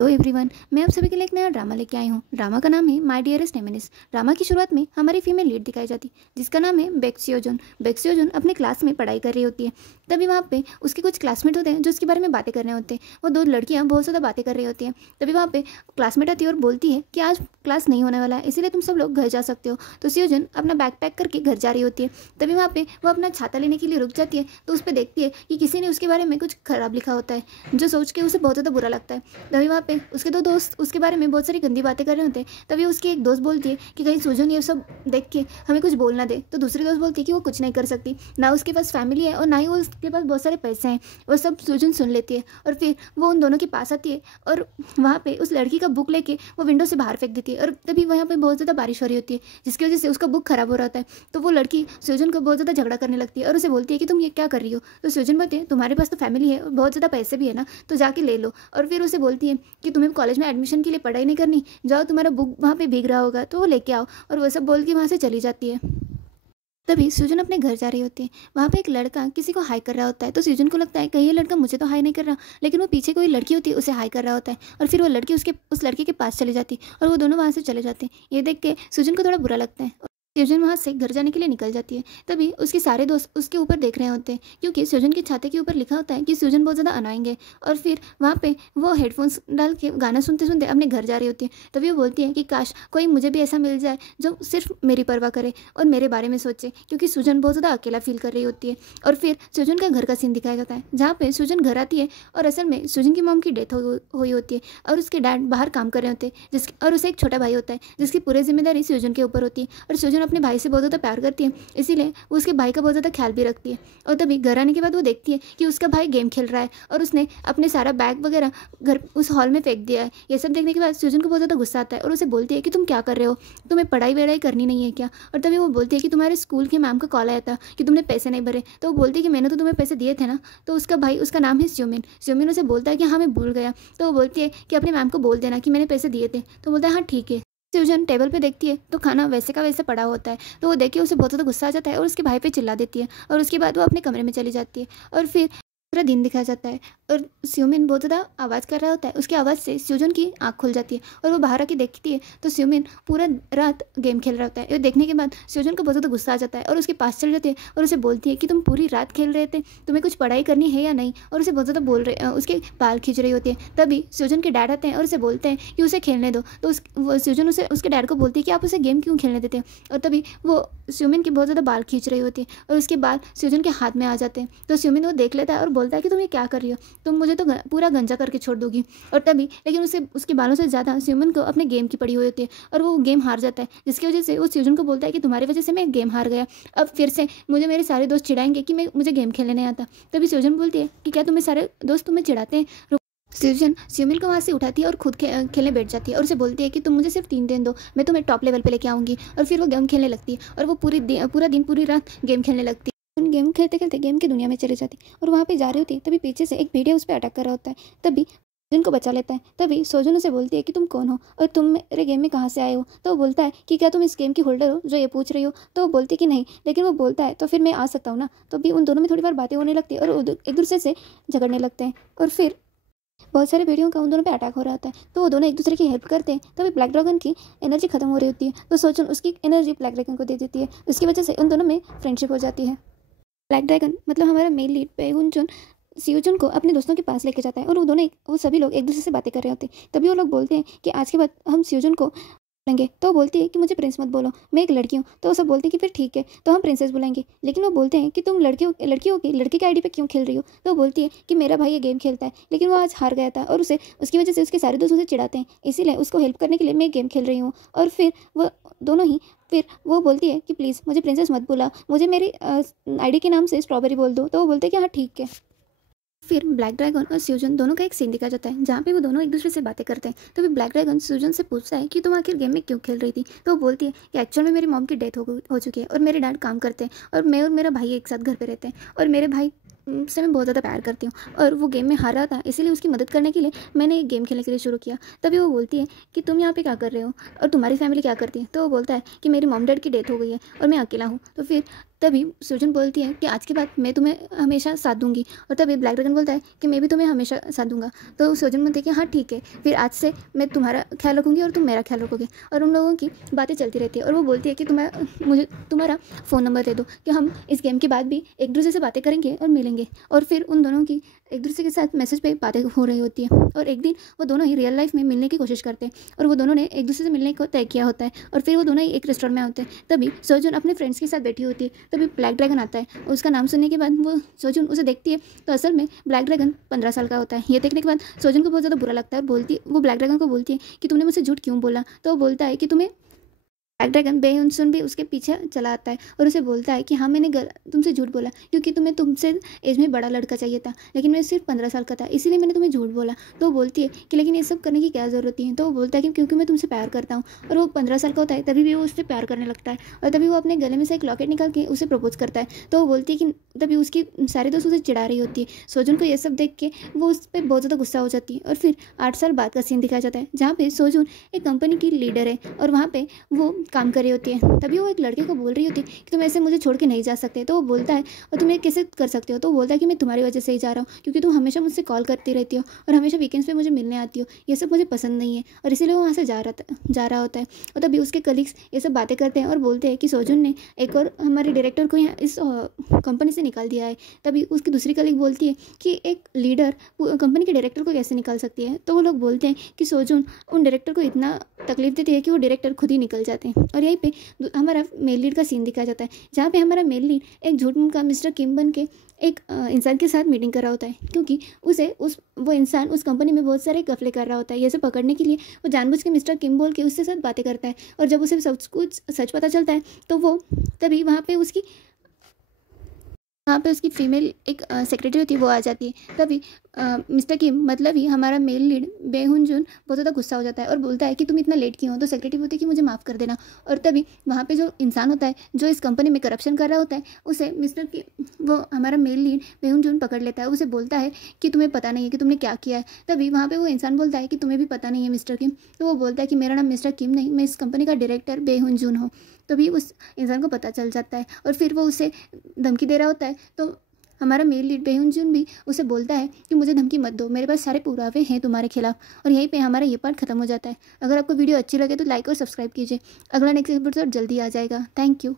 Hello everyone, मैं आप सभी के लिए एक नया ड्रामा लेके आई हूँ। ड्रामा का नाम है माय डियरेस्ट नेमेसिस। ड्रामा की शुरुआत में हमारी फीमेल लीड दिखाई जाती है जिसका नाम है बेक्सियोजन। बेक्सियोजन अपने क्लास में पढ़ाई कर रही होती है। तभी वहाँ पे उसके कुछ क्लासमेट होते हैं जो उसके बारे में बातें कर रहे होते हैं। वो दो लड़कियाँ बहुत ज़्यादा बातें कर रही होती हैं। तभी वहाँ पे क्लासमेट आती है और बोलती है कि आज क्लास नहीं होने वाला है, इसीलिए तुम सब लोग घर जा सकते हो। तो सियोजन अपना बैग पैक करके घर जा रही होती है। तभी वहाँ पे वो अपना छाता लेने के लिए रुक जाती है तो उस पर देखती है कि किसी ने उसके बारे में कुछ खराब लिखा होता है, जो सोच के उसे बहुत ज़्यादा बुरा लगता है। तभी वहाँ पे उसके दो दोस्त उसके बारे में बहुत सारी गंदी बातें कर रहे होते हैं। तभी उसकी एक दोस्त बोलती है कि कहीं सूजन ये सब देख के हमें कुछ बोल ना दे। तो दूसरी दोस्त बोलती है कि वो कुछ नहीं कर सकती, ना उसके पास फैमिली है और ना ही वो उसके पास बहुत सारे पैसे हैं। वो सब सूजन सुन लेती है और फिर वो उन दोनों के पास आती है और वहाँ पे उस लड़की का बुक लेके वो विंडो से बाहर फेंक देती है। और तभी वहाँ पे बहुत ज़्यादा बारिश हो रही होती है जिसकी वजह से उसका बुक खराब हो रहा होता है। तो वो लड़की सूजन को बहुत ज़्यादा झगड़ा करने लगती है और उसे बोलती है कि तुम ये क्या कर रही हो। तो सूजन बोलती है तुम्हारे पास तो फैमिली है और बहुत ज़्यादा पैसे भी है ना, तो जाके ले लो। और फिर उसे बोलती है कि तुम्हें कॉलेज में एडमिशन के लिए पढ़ाई नहीं करनी, जाओ तुम्हारा बुक वहाँ पे भीग रहा होगा तो वो लेके आओ। और वो सब बोल के वहाँ से चली जाती है। तभी सूजन अपने घर जा रही होती है। वहाँ पे एक लड़का किसी को हाई कर रहा होता है तो सूजन को लगता है कहीं ये लड़का मुझे तो हाई नहीं कर रहा, लेकिन वो पीछे कोई लड़की होती है उसे हाई कर रहा होता है। और फिर वो लड़की उस लड़के के पास चली जाती है और वो दोनों वहाँ से चले जाते हैं। ये देख के सूजन को थोड़ा बुरा लगता है। सूजन वहाँ से घर जाने के लिए निकल जाती है। तभी उसके सारे दोस्त उसके ऊपर देख रहे होते हैं क्योंकि सूजन के छाते के ऊपर लिखा होता है कि सूजन बहुत ज़्यादा अनोइंग है। और फिर वहाँ पे वो हेडफोन्स डाल के गाना सुनते सुनते अपने घर जा रही होती है। तभी वो बोलती है कि काश कोई मुझे भी ऐसा मिल जाए जो सिर्फ मेरी परवाह करे और मेरे बारे में सोचे, क्योंकि सूजन बहुत ज़्यादा अकेला फील कर रही होती है। और फिर सूजन का घर का सीन दिखाया जाता है जहाँ पे सूजन घर आती है और असल में सूजन की मॉम की डेथ हुई होती है और उसके डैड बाहर काम कर रहे होते हैं और उसे एक छोटा भाई होता है जिसकी पूरी जिम्मेदारी सूजन के ऊपर होती है। और सूजन अपने भाई से बहुत ज़्यादा प्यार करती है, इसीलिए वो उसके भाई का बहुत ज़्यादा ख्याल भी रखती है। और तभी घर आने के बाद वो देखती है कि उसका भाई गेम खेल रहा है और उसने अपने सारा बैग वगैरह घर उस हॉल में फेंक दिया है। ये सब देखने के बाद सूजन को बहुत ज़्यादा गुस्सा आता है और उसे बोलती है कि तुम क्या कर रहे हो, तुम्हें पढ़ाई वढ़ाई करनी नहीं है क्या। और तभी वो बोलती है कि तुम्हारे स्कूल के मैम का कॉल आया था कि तुमने पैसे नहीं भरे। तो वो बोलती है कि मैंने तो तुम्हें पैसे दिए थे ना। तो उसका भाई, उसका नाम है स्योमिन, स्योमिन उसे बोलता है कि हाँ मैं भूल गया। तो वो बोलती है कि अपने मैम को बोल देना कि मैंने पैसे दिए थे। तो बोलता है हाँ ठीक है। सूजन टेबल पे देखती है तो खाना वैसे का वैसे पड़ा होता है। तो वो देख के उसे बहुत ज़्यादा गुस्सा आ जाता है और उसके भाई पे चिल्ला देती है और उसके बाद वो अपने कमरे में चली जाती है। और फिर पूरा दिन दिखाया जाता है और स्यूमिन बहुत ज़्यादा आवाज़ कर रहा होता है। उसकी आवाज़ से सूजन की आँख खुल जाती है और वो बाहर आके देखती है तो स्यूमिन पूरा रात गेम खेल रहा होता है। और देखने के बाद सूजन को बहुत ज़्यादा गुस्सा आ जाता है और उसके पास चल जाती है और उसे बोलती है कि तुम पूरी रात खेल रहे थे, तुम्हें कुछ पढ़ाई करनी है या नहीं। और उसे बहुत ज़्यादा उसके बाल खींच रही होती है। तभी सूजन के डैड आते हैं और उसे बोलते हैं कि उसे खेलने दो। तो सूजन उसे उसके डैड को बोलती है कि आप उसे गेम क्यों खेलने देते हैं। और तभी वो स्यूमिन के बहुत ज़्यादा बाल खींच रही होती है और उसके बाल सूजन के हाथ में आ जाते हैं। तो स्यूमिन वो देख लेता है और बोलता है कि तुम ये क्या कर रही हो, तुम मुझे तो पूरा गंजा करके छोड़ दोगी। और तभी लेकिन उसे उसके बालों से ज़्यादा स्यूमन को अपने गेम की पड़ी हुई होती है और वो गेम हार जाता है, जिसकी वजह से वो सूजन को बोलता है कि तुम्हारी वजह से मैं गेम हार गया, अब फिर से मुझे मेरे सारे दोस्त चिढ़ाएंगे कि मुझे गेम खेलने नहीं आता। तभी सूजन बोलती है कि क्या तुम्हें सारे दोस्त तुम्हें चिढ़ाते हैं। सूजन स्यूमिन को वहाँ से उठाती है और खुद खेलने बैठ जाती है और उसे बोलती है कि तुम मुझे सिर्फ 3 दिन दो, मैं तुम्हें टॉप लेवल पे लेके आऊँगी। और फिर वो गेम खेलने लगती है और वो पूरा दिन पूरी रात गेम खेलने लगती है। गेम खेलते खेलते गेम की दुनिया में चली जाती और वहाँ पे जा रही होती तभी पीछे से एक भेड़िया उस पर अटैक कर रहा होता है। तभी सोजन को बचा लेता है। तभी सोजन उसे बोलती है कि तुम कौन हो और तुम मेरे गेम में कहाँ से आए हो। तो वो बोलता है कि क्या तुम इस गेम की होल्डर हो जो ये पूछ रही हो। तो वो बोलती कि नहीं, लेकिन वो बोलता है तो फिर मैं आ सकता हूँ ना। तो भी उन दोनों में थोड़ी बार बातें होने लगती है और एक दूसरे से झगड़ने लगते हैं। और फिर बहुत सारे भेड़ियों का उन दोनों पे अटैक हो रहा था तो वो दोनों एक दूसरे की हेल्प करते हैं। तभी ब्लैक ड्रैगन की एनर्जी खत्म हो रही होती है तो सोजन उसकी एनर्जी ब्लैक ड्रैगन को दे देती है। उसकी वजह से उन दोनों में फ्रेंडशिप हो जाती है। ब्लैक ड्रैगन मतलब हमारा मेन लीड पेहुंचुन सियोचुन को अपने दोस्तों के पास लेके जाता है और वो सभी लोग एक दूसरे से बातें कर रहे होते हैं। तभी वो लोग बोलते हैं कि आज के बाद हम सियोचुन को बुलाएंगे। तो वो बोलती है कि मुझे प्रिंस मत बोलो, मैं एक लड़की हूँ। तो वो सब बोलते हैं कि फिर ठीक है तो हम प्रिंसेस बुलाएंगे। लेकिन वो बोलते हैं कि तुम लड़कियों की लड़के के आईडी पे क्यों खेल रही हो। तो वो बोलती है कि मेरा भाई ये गेम खेलता है लेकिन वो आज हार गया था और उसकी वजह से उसके सारे दोस्त उसे चिढ़ाते हैं, इसीलिए उसको हेल्प करने के लिए मैं गेम खेल रही हूँ। और फिर वो दोनों ही फिर वो बोलती है कि प्लीज़ मुझे प्रिंसेस मत बुला, मुझे मेरी आईडी के नाम से स्ट्रॉबेरी बोल दो। तो वो बोलते हैं कि हाँ ठीक है। फिर ब्लैक ड्रैगन और सूजन दोनों का एक सीन दिखाया जाता है जहाँ पे वो दोनों एक दूसरे से बातें करते हैं। तो फिर ब्लैक ड्रैगन सूजन से पूछता है कि तुम आखिर गेम में क्यों खेल रही थी। तो वो बोलती है कि एक्चुअल में मेरी मॉम की डेथ हो चुकी है और मेरे डैड काम करते हैं और मैं और मेरा भाई एक साथ घर पे रहते हैं और मेरे भाई से मैं बहुत ज़्यादा प्यार करती हूँ और वो गेम में हार रहा था, इसीलिए उसकी मदद करने के लिए मैंने एक गेम खेलने के लिए शुरू किया। तभी वो बोलती है कि तुम यहाँ पे क्या कर रहे हो और तुम्हारी फैमिली क्या करती है। तो वो बोलता है कि मेरी मॉम डैड की डेथ हो गई है और मैं अकेला हूँ। तो फिर तभी सोजन बोलती है कि आज के बाद मैं तुम्हें हमेशा साथ दूंगी। और तभी ब्लैक ड्रैगन बोलता है कि मैं भी तुम्हें हमेशा साथ दूंगा। तो सोजन बोलती है कि हाँ ठीक है, फिर आज से मैं तुम्हारा ख्याल रखूँगी और तुम मेरा ख्याल रखोगे। और उन लोगों की बातें चलती रहती है और वो बोलती है कि मुझे तुम्हारा फ़ोन नंबर दे दो कि हम इस गेम के बाद भी एक दूसरे से बातें करेंगे और मिलेंगे। और फिर उन दोनों की एक दूसरे के साथ मैसेज पे बातें हो रही होती है। और एक दिन वो दोनों ही रियल लाइफ में मिलने की कोशिश करते हैं और वो दोनों ने एक दूसरे से मिलने को तय किया होता है। और फिर वो दोनों ही एक रेस्टोरेंट में होते हैं। तभी सोजन अपने फ्रेंड्स के साथ बैठी होती है। तभी ब्लैक ड्रैगन आता है और उसका नाम सुनने के बाद वो सोजन उसे देखती है तो असल में ब्लैक ड्रैगन 15 साल का होता है। ये देखने के बाद सोजन को बहुत ज़्यादा बुरा लगता है और वो ब्लैक ड्रैगन को बोलती है कि तुमने मुझसे झूठ क्यों बोला। तो वो बोलता है कि तुम्हें ब्लैक ड्रैगन बेहुनसुन भी उसके पीछे चला आता है और उसे बोलता है कि हाँ मैंने तुमसे झूठ बोला क्योंकि तुम्हें तुमसे एज में बड़ा लड़का चाहिए था, लेकिन मैं सिर्फ 15 साल का था, इसीलिए मैंने तुम्हें झूठ बोला। तो वो बोलती है कि लेकिन ये सब करने की क्या ज़रूरत है। तो वो बोलता है कि क्योंकि मैं तुमसे प्यार करता हूँ। और वो 15 साल का होता है तभी भी वो उससे प्यार करने लगता है और तभी वो अपने गले में से एक लॉकेट निकाल के उसे प्रपोज करता है। तो वो बोलती है कि तभी उसकी सारी दोस्त उसे चिढ़ा रही होती है। सोजन को ये सब देख के वो उस पर बहुत ज़्यादा गुस्सा हो जाती है। और फिर 8 साल बाद का सीन दिखाया जाता है जहाँ पे सोजन एक कंपनी की लीडर है और वहाँ पे वो काम कर रही होती है। तभी वो एक लड़के को बोल रही होती है कि तुम ऐसे मुझे छोड़ के नहीं जा सकते। तो वो बोलता है और तुम ये कैसे कर सकते हो। तो वो बोलता है कि मैं तुम्हारी वजह से ही जा रहा हूँ क्योंकि तुम हमेशा मुझसे कॉल करती रहती हो और हमेशा वीकेंड्स पे मुझे मिलने आती हो, ये सब मुझे पसंद नहीं है। और इसीलिए वो वहाँ से जा रहा होता है। और तभी उसके कलीग्स ये सब बातें करते हैं और बोलते हैं कि सोजन ने एक और हमारे डायरेक्टर को यहाँ इस कंपनी से निकाल दिया है। तभी उसकी दूसरी कलीग बोलती है कि एक लीडर कंपनी के डायरेक्टर को कैसे निकाल सकती है। तो वो लोग बोलते हैं कि सोजन उन डायरेक्टर को इतना तकलीफ देती है कि वो डायरेक्टर खुद ही निकल जाते हैं। और यहीं पे हमारा मेल लीड का सीन दिखाया जाता है जहाँ पे हमारा मेल लीड एक झूठ का मिस्टर किम बन के एक इंसान के साथ मीटिंग कर रहा होता है क्योंकि वो इंसान उस कंपनी में बहुत सारे घपले कर रहा होता है। ये सब पकड़ने के लिए वो जानबूझ के मिस्टर किम बोल के उसके साथ बातें करता है। और जब उसे सब कुछ सच पता चलता है तो वो तभी वहाँ पे उसकी फीमेल एक सेक्रेटरी होती है, वो आ जाती है। तभी मिस्टर किम मतलब ही हमारा मेल लीड बेहुनजुन बहुत ज़्यादा गुस्सा हो जाता है और बोलता है कि तुम इतना लेट क्यों हो। तो सेक्रेटरी बोलती है कि मुझे माफ़ कर देना। और तभी वहाँ पे जो इंसान होता है जो इस कंपनी में करप्शन कर रहा होता है उसे वो हमारा मेल लीड बेहुनजुन पकड़ लेता है। उसे बोलता है कि तुम्हें पता नहीं है कि तुमने क्या किया है। तभी वहाँ पर वो इंसान बोलता है कि तुम्हें भी पता नहीं है मिस्टर किम। तो वो बोलता है कि मेरा नाम मिस्टर किम नहीं, मैं इस कंपनी का डायरेक्टर बेहुनजुन हूँ। तभी उस इंसान को पता चल जाता है और फिर वो उसे धमकी दे रहा होता है। तो हमारा मेल लीड बेहुनजुन भी उसे बोलता है कि मुझे धमकी मत दो, मेरे पास सारे पुरावे हैं तुम्हारे खिलाफ। और यहीं पे हमारा ये पार्ट खत्म हो जाता है। अगर आपको वीडियो अच्छी लगे तो लाइक और सब्सक्राइब कीजिए। अगला नेक्स्ट एपिसोड जल्दी आ जाएगा। Thank you.